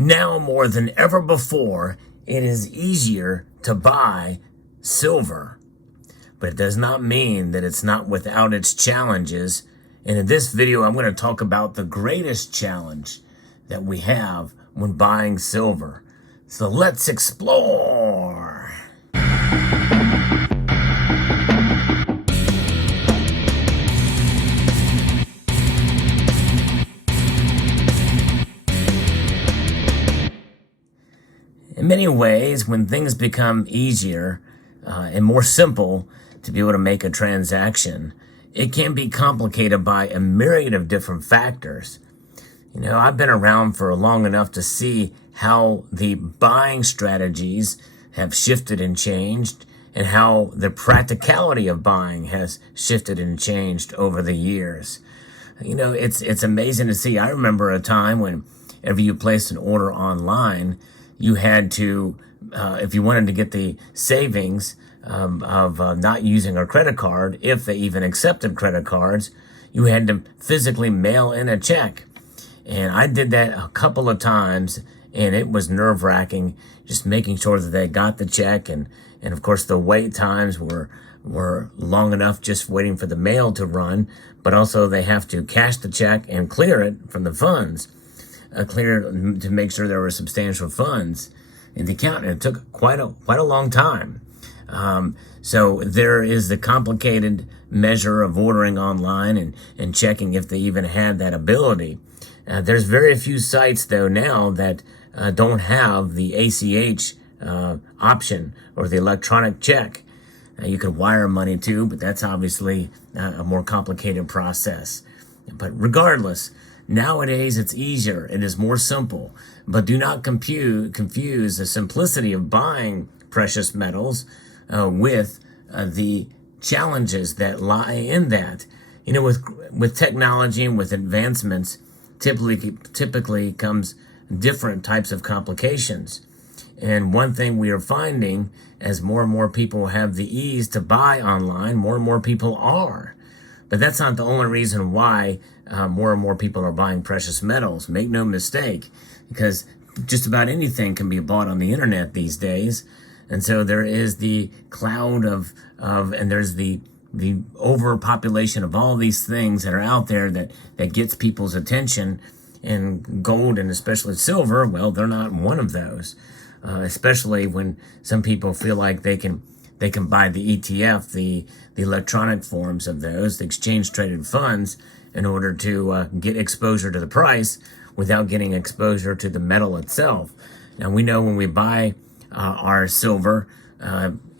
Now more than ever before, it is easier to buy silver. But it does not mean that it's not without its challenges. And in this video, I'm going to talk about the greatest challenge that we have when buying silver. So let's explore. In many ways, when things become easier and more simple to be able to make a transaction, it can be complicated by a myriad of different factors. You know, I've been around for long enough to see how the buying strategies have shifted and changed, and how the practicality of buying has shifted and changed over the years. You know, it's amazing to see. I remember a time whenever you placed an order online, you had to, if you wanted to get the savings of not using a credit card, if they even accepted credit cards, you had to physically mail in a check. And I did that a couple of times, and it was nerve-wracking, just making sure that they got the check. And of course, the wait times were long enough just waiting for the mail to run, but also they have to cash the check and clear it from the funds. Clear to make sure there were substantial funds in the account, and it took quite a long time. So there is the complicated measure of ordering online and checking if they even had that ability. There's very few sites though now that don't have the ACH option or the electronic check. You could wire money too, but that's obviously a more complicated process. But regardless, nowadays, it's easier. It is more simple. But do not confuse the simplicity of buying precious metals with the challenges that lie in that. You know, with technology and with advancements, typically comes different types of complications. And one thing we are finding, as more and more people have the ease to buy online, more and more people are. But that's not the only reason why more and more people are buying precious metals. Make no mistake, because just about anything can be bought on the internet these days. And so there is the cloud and there's the overpopulation of all these things that are out there that gets people's attention. And gold, and especially silver, well, they're not one of those. Especially when some people feel like they can buy the ETF, the electronic forms of those, the exchange-traded funds, in order to get exposure to the price without getting exposure to the metal itself. Now, we know when we buy our silver,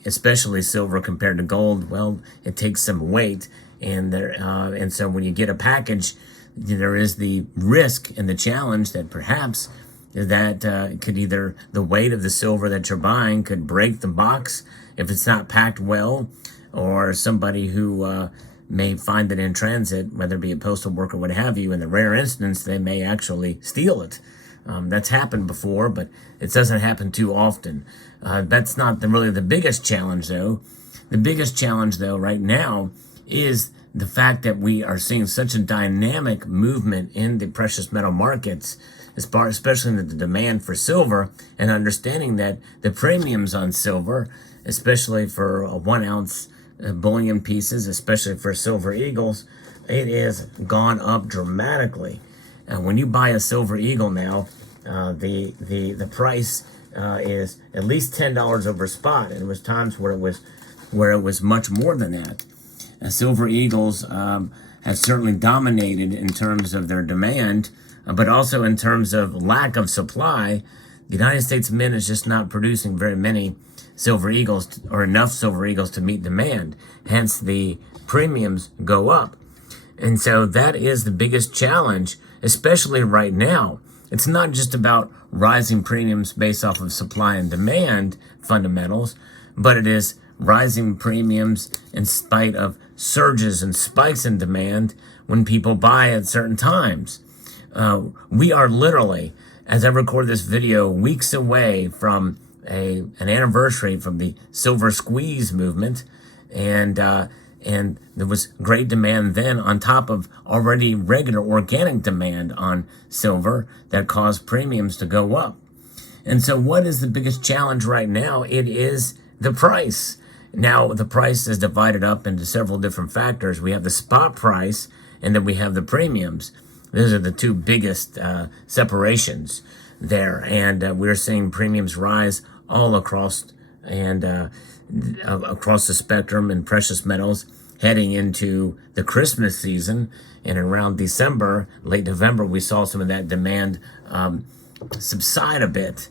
especially silver compared to gold, well, it takes some weight, and so when you get a package, there is the risk and the challenge that perhaps that could either the weight of the silver that you're buying could break the box if it's not packed well, or somebody who may find it in transit, whether it be a postal worker, what have you. In the rare instance, they may actually steal it. That's happened before, but it doesn't happen too often. That's not really the biggest challenge, though. The biggest challenge, though, right now is the fact that we are seeing such a dynamic movement in the precious metal markets, especially in the demand for silver, and understanding that the premiums on silver, especially for 1 ounce bullion pieces, especially for silver eagles, it has gone up dramatically. When you buy a silver eagle now, the price is at least $10 over spot, and it was times where it was much more than that. Silver eagles have certainly dominated in terms of their demand, but also in terms of lack of supply. The United States Mint is just not producing very many silver eagles, or enough silver eagles to meet demand. Hence, the premiums go up. And so that is the biggest challenge, especially right now. It's not just about rising premiums based off of supply and demand fundamentals, but it is rising premiums in spite of surges and spikes in demand when people buy at certain times. We are literally, as I record this video, weeks away from an anniversary from the silver squeeze movement, and And there was great demand then on top of already regular organic demand on silver that caused premiums to go up. And so what is the biggest challenge right now? It is the price. Now, the price is divided up into several different factors. We have the spot price, and then we have the premiums. Those are the two biggest separations there. And we're seeing premiums rise all across across the spectrum in precious metals heading into the Christmas season. And around December, late November, we saw some of that demand subside a bit.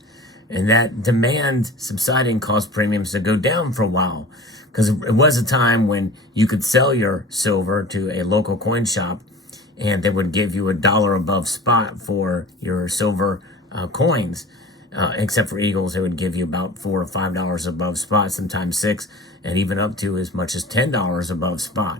And that demand subsiding caused premiums to go down for a while, because it was a time when you could sell your silver to a local coin shop and they would give you $1 above spot for your silver coins. Except for Eagles, they would give you about $4 or $5 above spot, sometimes $6, and even up to as much as $10 above spot.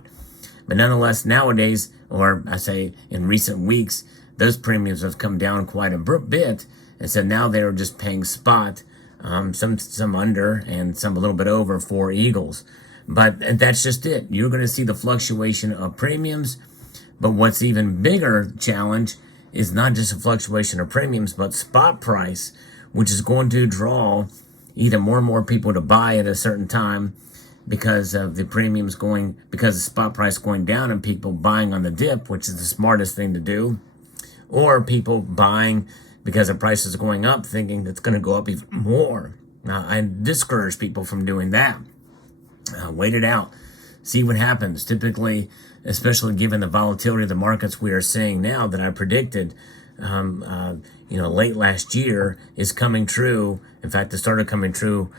But nonetheless, nowadays, or I say in recent weeks, those premiums have come down quite a bit. And so now they're just paying spot, some under and some a little bit over for Eagles. But that's just it. You're going to see the fluctuation of premiums. But what's even bigger challenge is not just a fluctuation of premiums, but spot price, which is going to draw either more and more people to buy at a certain time because of the premiums because the spot price going down and people buying on the dip, which is the smartest thing to do, or people buying because the price is going up, thinking it's going to go up even more. Now, I discourage people from doing that. Wait it out. See what happens. Typically, especially given the volatility of the markets we are seeing now that I predicted, late last year is coming true. In fact, it started coming true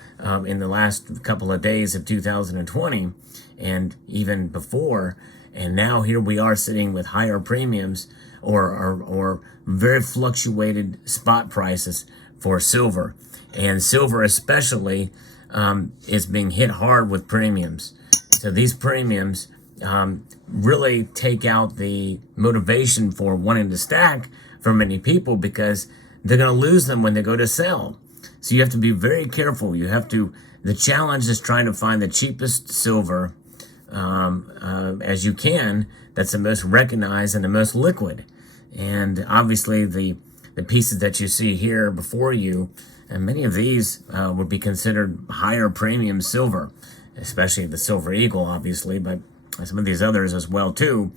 in the last couple of days of 2020 and even before. And now here we are sitting with higher premiums or very fluctuated spot prices for silver. And silver especially is being hit hard with premiums. So these premiums really take out the motivation for wanting to stack for many people because they're going to lose them when they go to sell. So you have to be very careful. The challenge is trying to find the cheapest silver as you can, that's the most recognized and the most liquid. And obviously the pieces that you see here before you, and many of these would be considered higher premium silver, especially the Silver Eagle, obviously, but some of these others as well too,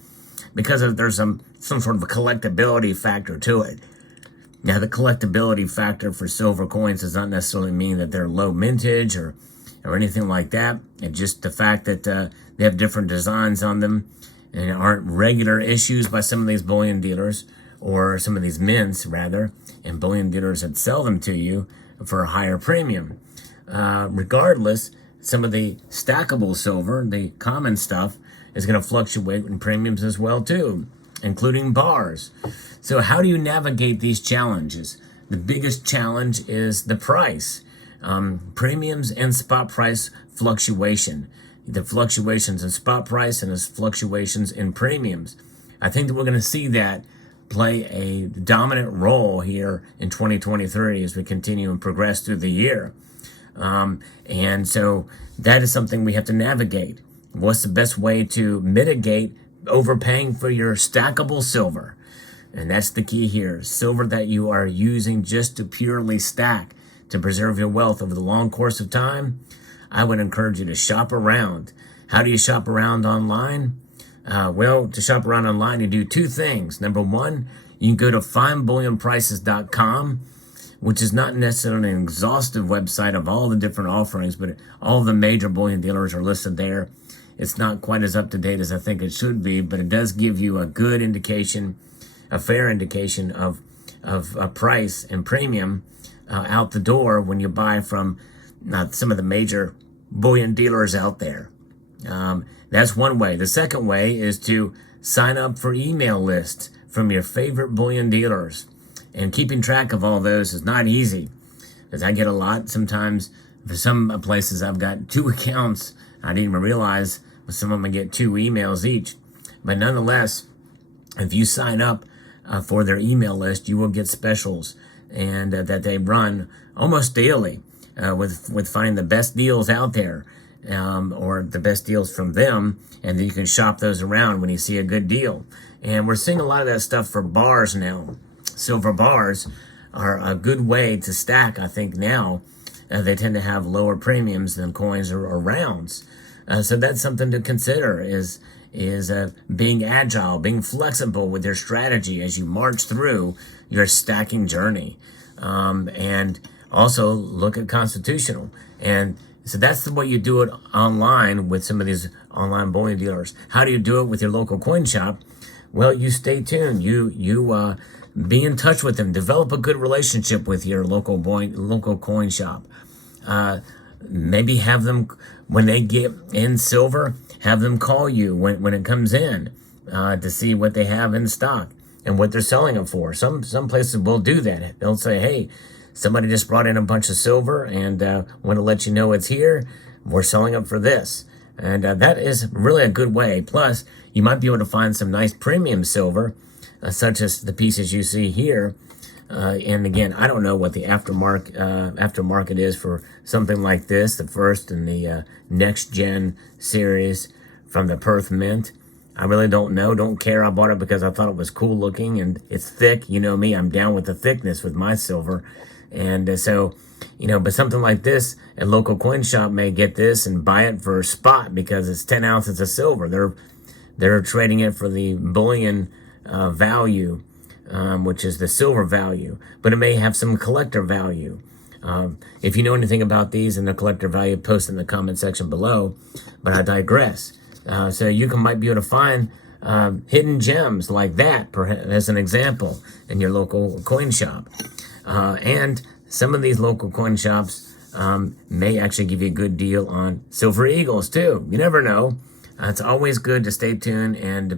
because there's some sort of a collectability factor to it. Now, the collectability factor for silver coins does not necessarily mean that they're low mintage or anything like that. It's just the fact that they have different designs on them and aren't regular issues by some of these bullion dealers, or some of these mints rather, and bullion dealers that sell them to you for a higher premium. Regardless, some of the stackable silver, the common stuff, is going to fluctuate in premiums as well too, including bars. So how do you navigate these challenges? The biggest challenge is the price. Premiums and spot price fluctuation. The fluctuations in spot price and the fluctuations in premiums. I think that we're going to see that play a dominant role here in 2023 as we continue and progress through the year. And so that is something we have to navigate. What's the best way to mitigate overpaying for your stackable silver? And that's the key here. Silver that you are using just to purely stack to preserve your wealth over the long course of time. I would encourage you to shop around. How do you shop around online? Well, to shop around online, you do two things. Number one, you can go to findbullionprices.com, which is not necessarily an exhaustive website of all the different offerings, but all the major bullion dealers are listed there. It's not quite as up to date as I think it should be, but it does give you a good indication, a fair indication of a price and premium out the door when you buy from some of the major bullion dealers out there. That's one way. The second way is to sign up for email lists from your favorite bullion dealers. And keeping track of all those is not easy, because I get a lot. Sometimes for some places I've got 2 accounts. I didn't even realize some of them get 2 emails each. But nonetheless, if you sign up for their email list, you will get specials and that they run almost daily with finding the best deals out there. or the best deals from them, and then you can shop those around when you see a good deal. And we're seeing a lot of that stuff for bars now. Silver bars are a good way to stack, I think, now. They tend to have lower premiums than coins or rounds. So that's something to consider, is being agile, being flexible with your strategy as you march through your stacking journey. And also look at Constitutional. And so that's the way you do it online with some of these online bullion dealers. How do you do it with your local coin shop? Well, you stay tuned. You be in touch with them. Develop a good relationship with your local coin shop. Maybe have them, when they get in silver, have them call you when it comes in to see what they have in stock and what they're selling it for. Some places will do that. They'll say, hey, somebody just brought in a bunch of silver and want to let you know it's here. We're selling it for this. And that is really a good way. Plus, you might be able to find some nice premium silver, such as the pieces you see here. And again, I don't know what the aftermarket is for something like this, the first in the next gen series from the Perth Mint. I really don't know, don't care. I bought it because I thought it was cool looking and it's thick. You know me, I'm down with the thickness with my silver. And so, but something like this, a local coin shop may get this and buy it for a spot because it's 10 ounces of silver. They're trading it for the bullion value, which is the silver value, but it may have some collector value. If you know anything about these and the collector value, post in the comment section below, but I digress. So you might be able to find hidden gems like that, as an example, in your local coin shop. And some of these local coin shops may actually give you a good deal on Silver Eagles too. You never know. It's always good to stay tuned and to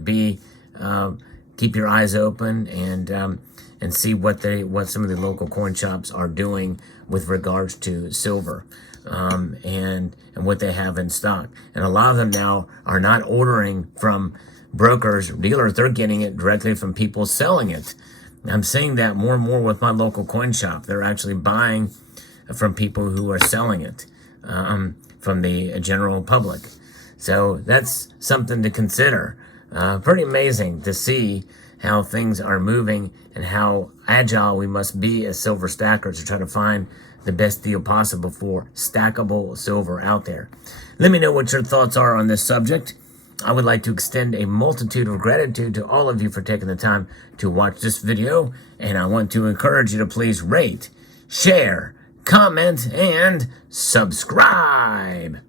keep your eyes open and see what some of the local coin shops are doing with regards to silver, and what they have in stock. And a lot of them now are not ordering from brokers or dealers; they're getting it directly from people selling it. I'm seeing that more and more with my local coin shop. They're actually buying from people who are selling it from the general public. So that's something to consider. Pretty amazing to see how things are moving and how agile we must be as silver stackers to try to find the best deal possible for stackable silver out there. Let me know what your thoughts are on this subject. I would like to extend a multitude of gratitude to all of you for taking the time to watch this video, and I want to encourage you to please rate, share, comment, and subscribe.